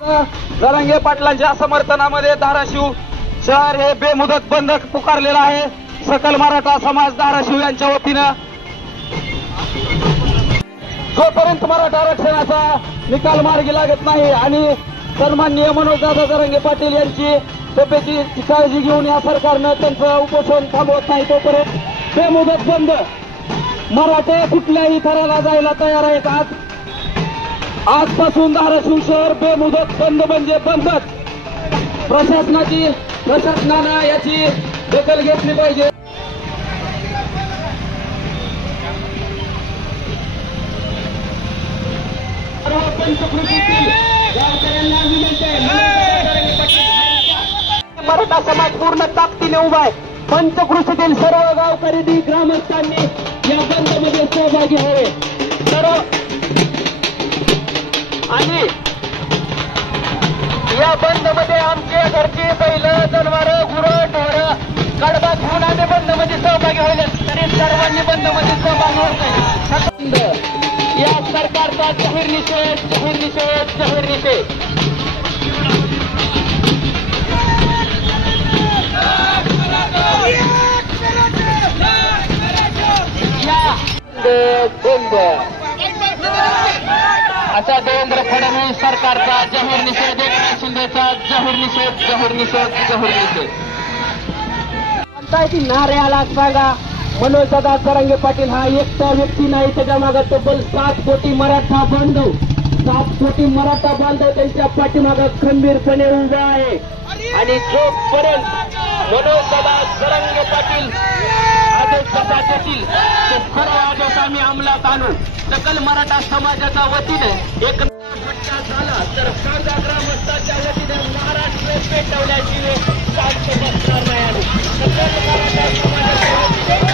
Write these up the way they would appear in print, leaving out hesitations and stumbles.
जरांगे पाटलांच्या समर्थनामध्ये धाराशिव शहर हे बेमुदत बंद पुकारलेलं आहे. सकल मराठा समाज धाराशिव यांच्या वतीनं जोपर्यंत मराठा आरक्षणाचा निकाल मार्गी लागत नाही आणि सन्माननीय मनोजदादा जरांगे पाटील यांची तब्येतीची काळजी घेऊन या सरकारनं त्यांचं उपोषण थांबवत नाही तोपर्यंत बेमुदत बंद. मराठे कुठल्याही थराला जायला तयार आहेत. आजपासून धाराशिव शहर बेमुदत बंद म्हणजे बंदच. प्रशासनानं याची दखल घेतली पाहिजे. मराठा समाज पूर्ण ताकदीने उभा आहे. पंचकृषीतील सर्व गावकरी ग्रामस्थांनी या बंदमध्ये सहभागी व्हावे. आणि या बंदमध्ये आमचे घरचे बैल जनावर गुरं ढोरं कडबा घेऊन आम्ही बंदमध्ये सहभागी व्हायला तरी सर्वांनी बंदमध्ये सहभागी होत नाही. या सरकारचा जाहीर निषेध जाहीर निषेध जाहीर निषेध. असा देवेंद्र फडणवीस सरकारचा जाहीर निषेध. एकनाथ शिंदेचा जाहीर निषेध जाहीर निषेध जाहीर निषेध. पंचायती नाऱ्याला सांगा मनोजदादा जरांगे पाटील हा एकटा व्यक्ती नाही. त्याच्या मागे तब्बल 7 कोटी मराठा बांधव 7 कोटी मराठा बांधव त्यांच्या पाठीमागे खंबीरपणे उभा आहे. आणि जोपर्यंत मनोजदादा जरांगे पाटील आदेश कसा देतील तो खरा आदेश आम्ही अंमलात आणू. सकल मराठा समाजाच्या वतीने एक फटका झाला तर सांगा ग्रामस्थांच्या वतीने महाराष्ट्र पेटवल्याशिवाय शांत बसणार नाही. आणि सकल मराठा समाजाच्या वतीने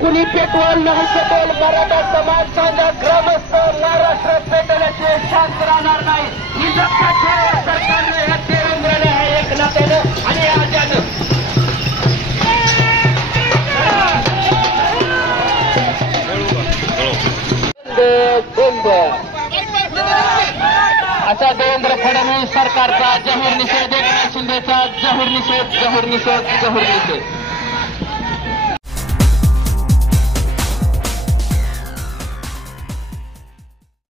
कुणी पेटवल नाही पेटवल मराठा समाज सांगा ग्रामस्थ महाराष्ट्र पेटवल्याशिवाय शांत राहणार नाही. ही लक्षात ठेवा सरकारने या देवेंद्रने आहे एकनाथानं आणि आजानं. असा देवेंद्र फडणवीस सरकारचा जाहीर निषेध. एकनाथ शिंदेचा जाहीर निषेध जाहीर निषेध जाहीर निषेध.